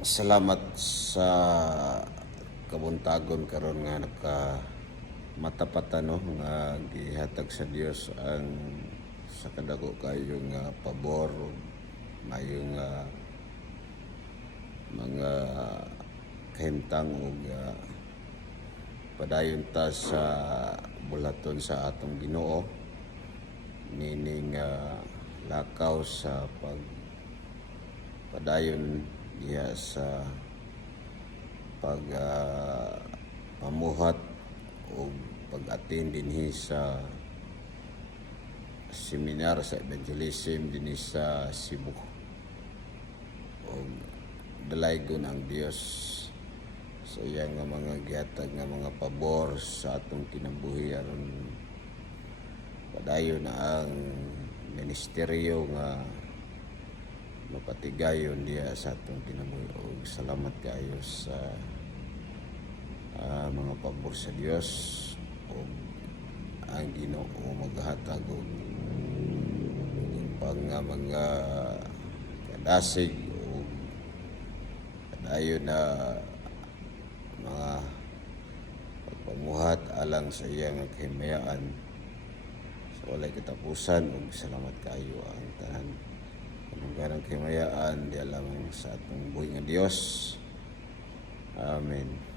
Salamat sa kabuntagon karon nga matapat nga gihatag sa Dios ang sa kadako kayo nga pabor mayong mga kahimtang ug padayon ta sa bulaton sa atong Ginoo nining lakaw sa padayon diya sa pamuhat o pag-attend dinhi sa seminar sa evangelism dinhi sa Cebu. O dalaygon ang Dios sa iyang nga mga gihatag nga mga pabor sa atong kinabuhi aron padayon ang ministeryo nga mapatigayon diya sa atong kinabuhi. Og salamat kayo sa mga pabor sa Dios o ang Ginoo maghatag og mga kadasig o padayon na mga pagpamuhat alang sa iyang kahimayaan sa walay katapusan. Og salamat kayo ang tanan kanang kahimayaan di lamang sa atong buhi nga Dios. Amen.